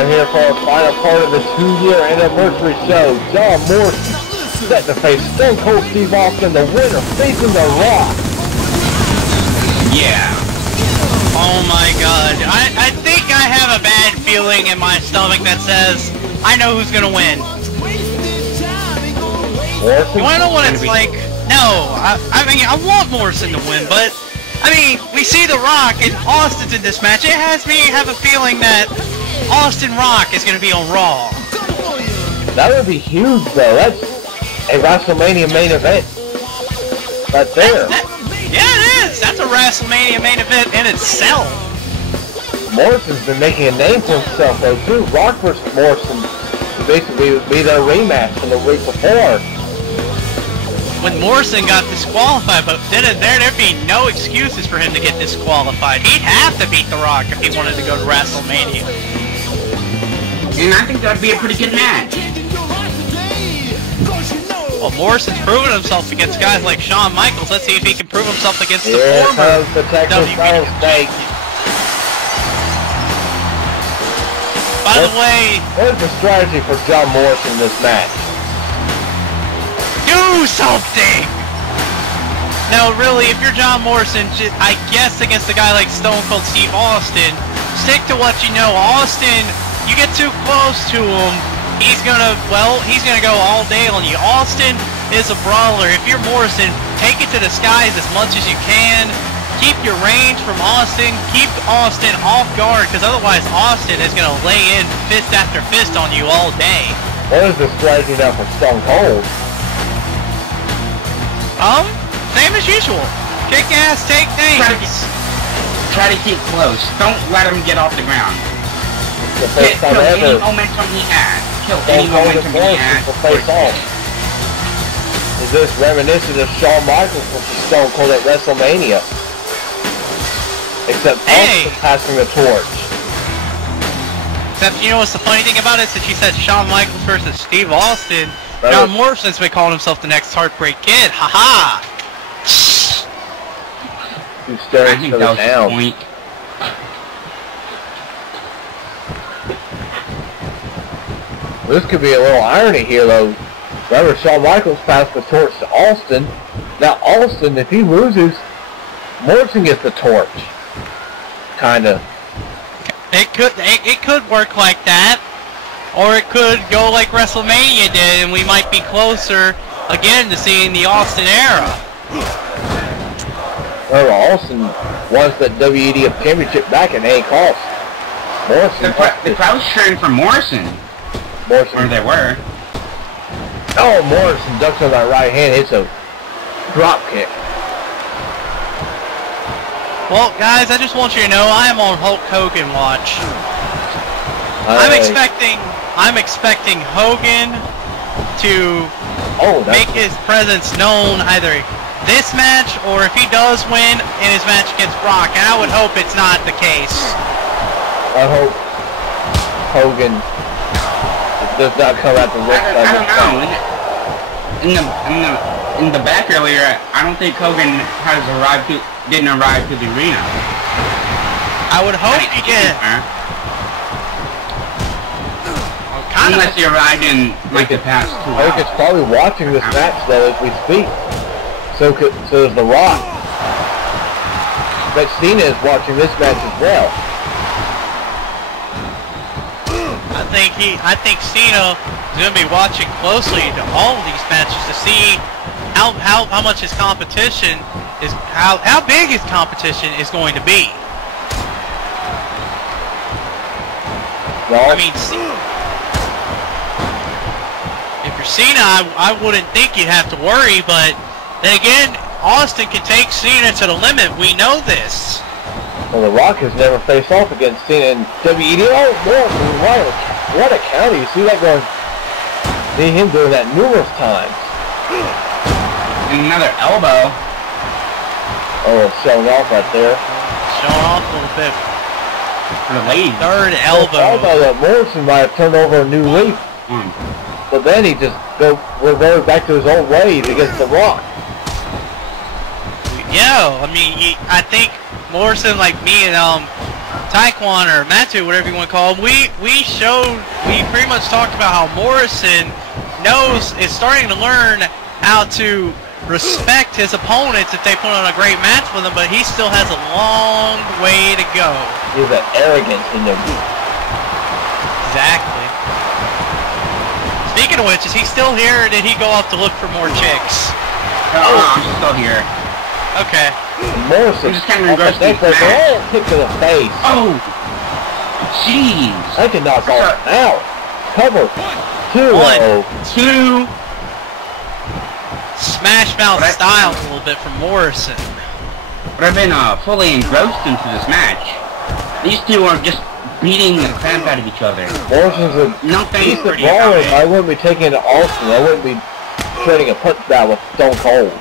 are here for our final part of the 2-year anniversary show. John Morrison set to face Stone Cold Steve Austin, the winner, facing The Rock. Yeah. Oh my god. I think I have a bad feeling in my stomach that says I know who's gonna win. Morrison? You wanna know what it's like? No, I mean, I want Morrison to win, but I mean, we see The Rock and Austin's in this match. It has me have a feeling that Austin Rock is going to be on Raw. That would be huge, though. That's a WrestleMania main event right there. Yeah, it is. That's a WrestleMania main event in itself. Morrison's been making a name for himself, though, too. Rock vs. Morrison basically would be their rematch from the week before. When Morrison got disqualified, but there'd be no excuses for him to get disqualified. He'd have to beat The Rock if he wanted to go to WrestleMania. And I think that'd be a pretty good match. Well, Morrison's proven himself against guys like Shawn Michaels. Let's see if he can prove himself against the Here former comes the Texas WEDF Snake. By the way, what is the strategy for John Morrison in this match? do something! No, really, if you're John Morrison, I guess against a guy like Stone Cold Steve Austin, stick to what you know. Austin, you get too close to him, he's gonna go all day on you. Austin is a brawler. If you're Morrison, take it to the skies as much as you can. Keep your range from Austin. Keep Austin off guard, because otherwise Austin is gonna lay in fist after fist on you all day. What is the strategy now for Stone Cold? Same as usual. Kick ass, take names. Try to keep close. Don't let him get off the ground. The first time Kill ever. any momentum he has. Kill Stone any Cold and momentum he Morrison has. will face off. Is this reminiscent of Shawn Michaels versus Stone Cold at WrestleMania? Except Austin passing the torch. Except, you know what's the funny thing about it? Since you said Shawn Michaels versus Steve Austin, John Morrison's been calling himself the next Heartbreak Kid. Haha! He's staring I think to that the was the town. point. This could be a little irony here, though. Remember, Shawn Michaels passed the torch to Austin. Now, Austin, if he loses, Morrison gets the torch. Kinda. It could work like that. Or it could go like WrestleMania did, and we might be closer again to seeing the Austin era. Remember, Austin wants that WEDF championship back at any cost. Morrison. The crowd's cheering for Morrison. Morrison. Or they were. Oh, Morrison ducks on that right hand. It's a drop kick. Well, guys, I just want you to know I am on Hulk Hogan watch. I'm expecting Hogan to make his presence known either this match or if he does win in his match against Brock, and I would hope it's not the case. I hope Hogan does not come out the ring. I don't know. In the back earlier, I don't think Hogan didn't arrive to the arena. I would hope he did. Unless he arrived in like the past 2 hours. Hogan's probably watching this match though as we speak. So is The Rock. But Cena is watching this match as well. I think Cena is going to be watching closely to all of these matches to see how much his competition is, how big his competition is going to be. I mean, if you're Cena, I wouldn't think you'd have to worry, but then again, Austin can take Cena to the limit. We know this. Well, The Rock has never faced off against Cena in WEDF. Oh, boy, what a counter. You see that going? See him doing that numerous times. And another elbow. Oh, showing off right there. Showing off a little bit. For the ladies. Third elbow. I thought that Morrison might have turned over a new leaf. But then he just reverted back to his old ways against The Rock. Yeah, I mean, I think Morrison, like me and Taekwon or Matu, whatever you want to call him, we pretty much talked about how Morrison is starting to learn how to respect his opponents if they put on a great match with him, but he still has a long way to go. He's an arrogance in him. Exactly. Speaking of which, is he still here, or did he go off to look for more chicks? I'm still here. Oh, Okay. Morrison just kind of engrossed in his match. Kick to the face. Oh! Jeez! I can knock off out. Cover. 2. 1, 2. Smash mouth style a little bit from Morrison. But I've been fully engrossed into this match. These two are just beating the crap out of each other. Morrison's a decent brawler. I wouldn't be taking it to Austin. I wouldn't be trading a punch battle with Stone Cold.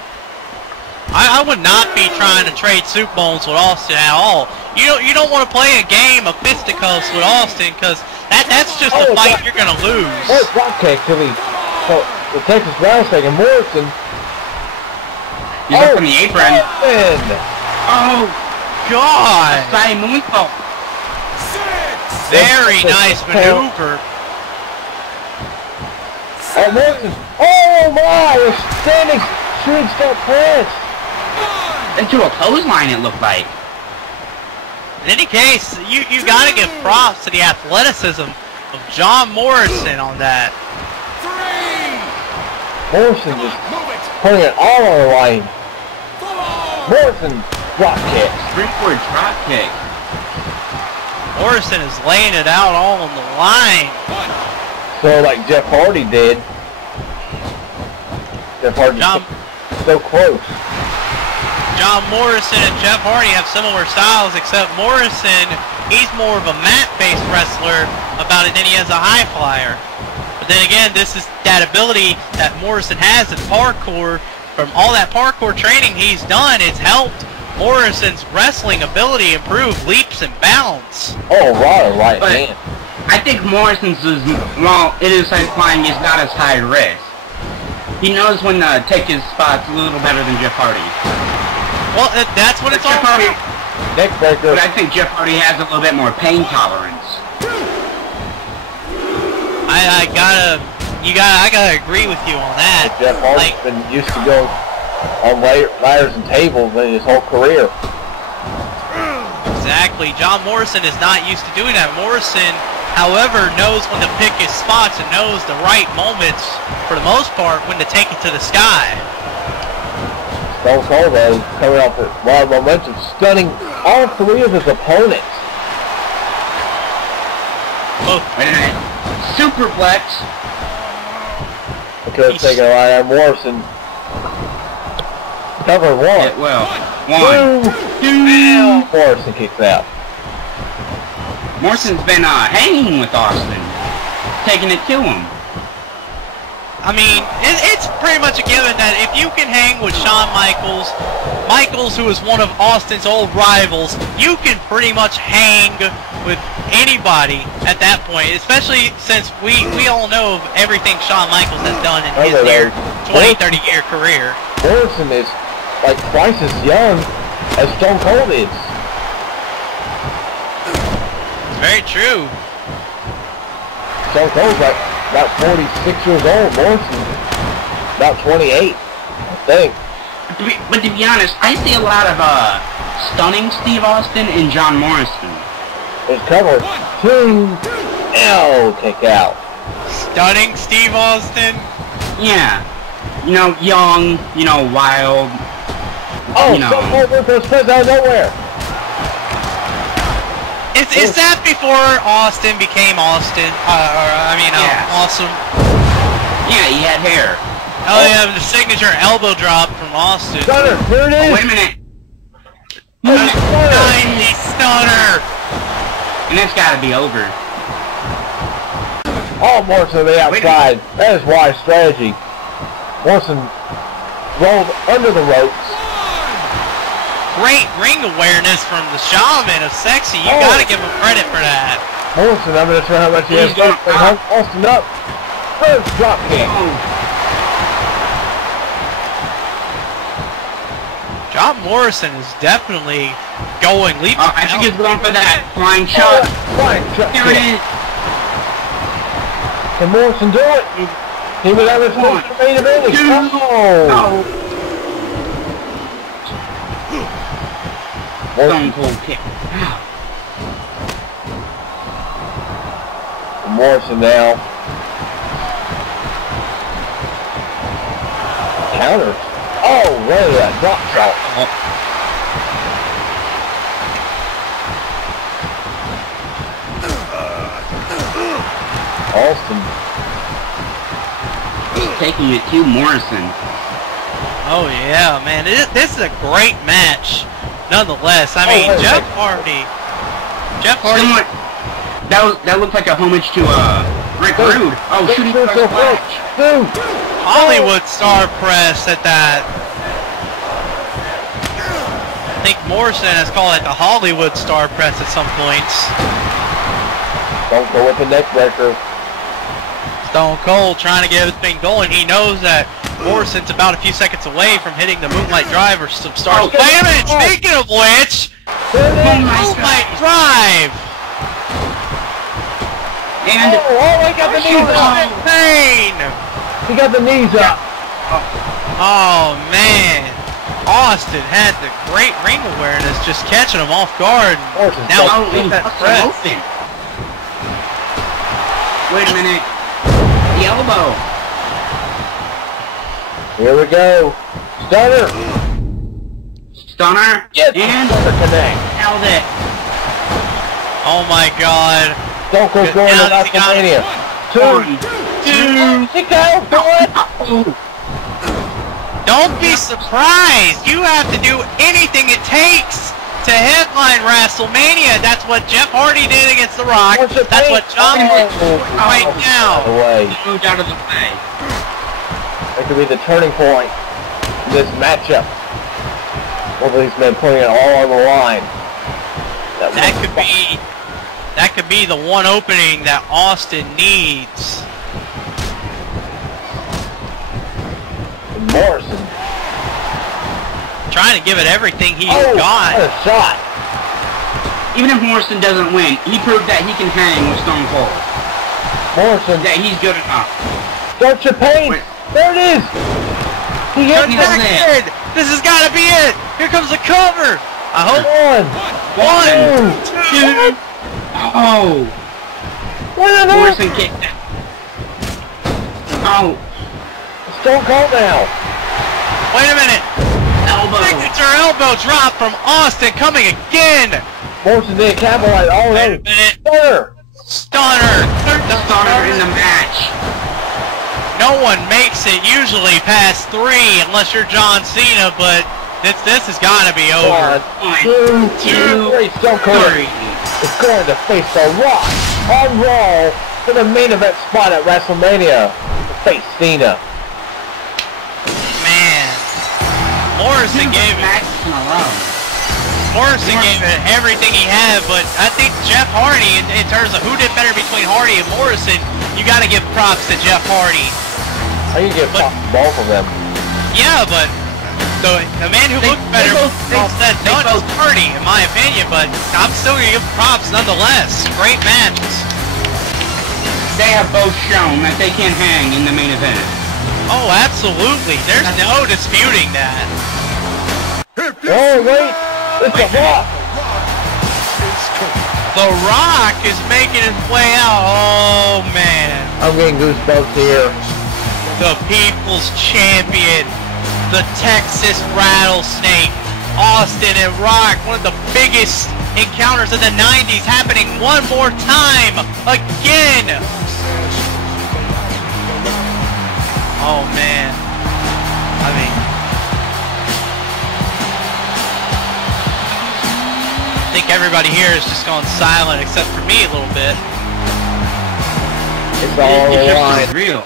I would not be trying to trade soup bones with Austin at all. You don't want to play a game of fisticuffs with Austin, because that's just a fight you're gonna lose. Oh, drop kick to the Texas Rattlesnake, and Morrison. He's up on the apron. Oh God! Side moonsault. Very nice maneuver. Oh, Morrison. Oh my! A standing shooting star press. Into a clothesline, it looked like. In any case, you gotta give props to the athleticism of John Morrison on that. Morrison just putting it all on the line. Morrison drop kick. Springboard drop kick. Morrison is laying it out all on the line. So like Jeff Hardy did. Jeff Hardy so close. John Morrison and Jeff Hardy have similar styles, except Morrison, he's more of a mat-based wrestler about it than he is a high flyer. But then again, this is that ability that Morrison has in parkour. From all that parkour training he's done, it's helped Morrison's wrestling ability improve leaps and bounds. Oh, right hand. I think Morrison's is, well, it is high flying, is not as high risk. He knows when to take his spots a little better than Jeff Hardy. Well, that's what it's all about. Neck breaker. But I think Jeff Hardy has a little bit more pain tolerance. I gotta agree with you on that. Jeff Hardy's been used to go on ladders and tables in his whole career. Exactly. John Morrison is not used to doing that. Morrison, however, knows when to pick his spots and knows the right moments, for the most part, when to take it to the sky. Stone Cold, though, coming off a lot of momentum, stunning all three of his opponents. Oh. Wait a minute. Superplex. Because taking a line on Morrison. Cover 1. It will. 1, 2. Morrison kicks out. Morrison's been hanging with Austin, taking it to him. I mean, it's pretty much a given that if you can hang with Shawn Michaels, who is one of Austin's old rivals, you can pretty much hang with anybody at that point, especially since we all know of everything Shawn Michaels has done in his near 20, 30-year career. Morrison is like twice as young as Stone Cold is. It's very true. Stone Cold's like about 46 years old. Morrison about 28, I think. But to be honest, I see a lot of stunning Steve Austin and John Morrison. It's covered. 2. L kick out. Stunning Steve Austin. Yeah. You know, young, you know, wild. Oh, Stone Cold with those spins out of nowhere. Is that before Austin became Austin? Awesome. Yeah, he had hair. Oh yeah, the signature elbow drop from Austin. Stunner, here it is. Oh, wait a minute. 90 stunner. And it's got to be over. Oh, Morrison to the outside. That is wise strategy. Morrison rolled under the ropes. Great ring awareness from the Shaman of Sexy. You gotta give him credit for that. Morrison, I'm gonna show how much he has left. They hung Austin up. First drop kick. John Morrison is definitely going. Leap. I think he's going for that flying shot. Flying shot. There it is. Can Morrison do it? He would have his first main event. Oh! Stone Cold kick. Morrison now. Counter. Oh, right, that drop shot. Austin. Taking it to Morrison. Oh yeah, man, this is a great match. Nonetheless, I mean, Jeff Hardy. Somewhat, that looked like a homage to Rick Rude. Oh, shooting star splash. Hollywood star press at that. I think Morrison has called it the Hollywood star press at some points. Don't go with the neck breaker. Stone Cold trying to get everything going. He knows that Morrison's about a few seconds away from hitting the Moonlight Drive or some stars. Wait a minute! Speaking of which, Moonlight Drive. And he got the knees up. Pain. He got the knees up. Oh man, Austin had the great ring awareness, just catching him off guard. Now open. Wait a minute. The elbow. Here we go. Stunner. Stunner. Yes. And connect. held it. Oh my God. Stone Cold going to WrestleMania. Two. Don't be surprised. You have to do anything it takes to headline WrestleMania. That's what Jeff Hardy did against The Rock. That's what John Morrison right now. Moved out of the way. That could be the turning point in this matchup. Both of these men putting it all on the line. That could be the one opening that Austin needs. Morrison. Trying to give it everything he's got. What a shot. Even if Morrison doesn't win, he proved that he can hang with Stone Cold. Morrison. That he's good enough. Start your pain. There it is. He hit it. This has got to be it. Here comes the cover. I hope. One. Two. Oh. Morrison kicked it. Oh. Stone Cold now. Wait a minute. Elbow. Signature elbow drop from Austin coming again. Morrison didn't capitalize. Oh, Wait a minute. Stunner. Third stunner in the match. No one makes it usually past 3 unless you're John Cena, but this has got to be over. 1, 2, 3. Stone Cold is going to face The Rock on Raw for the main event spot at WrestleMania to face Cena. Morrison gave it. Morrison gave it everything he had, but I think Jeff Hardy, in terms of who did better between Hardy and Morrison, you got to give props to Jeff Hardy. I can give props to both of them. Yeah, but the man who looked better was Hardy, in my opinion. But I'm still gonna give props nonetheless. Great matches. They have both shown that they can hang in the main event. Oh, absolutely. There's no disputing that. Oh, wait. It's The Rock. The Rock is making his way out. Oh, man. I'm getting goosebumps here. The People's Champion. The Texas Rattlesnake. Austin and Rock. One of the biggest encounters in the 90s happening one more time. Again. Oh man, I mean, I think everybody here is just going silent except for me a little bit. It's all on the line. Real.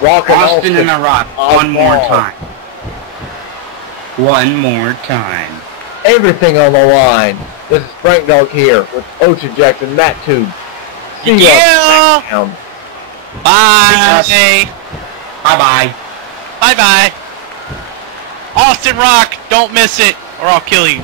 Rock Austin and The Rock, one more time. One more time. Everything on the line. This is Frank Dog here with Ocha Jackson, Matt Tube. See ya. Bye. Bye-bye. Bye-bye. Austin Rock, don't miss it, or I'll kill you.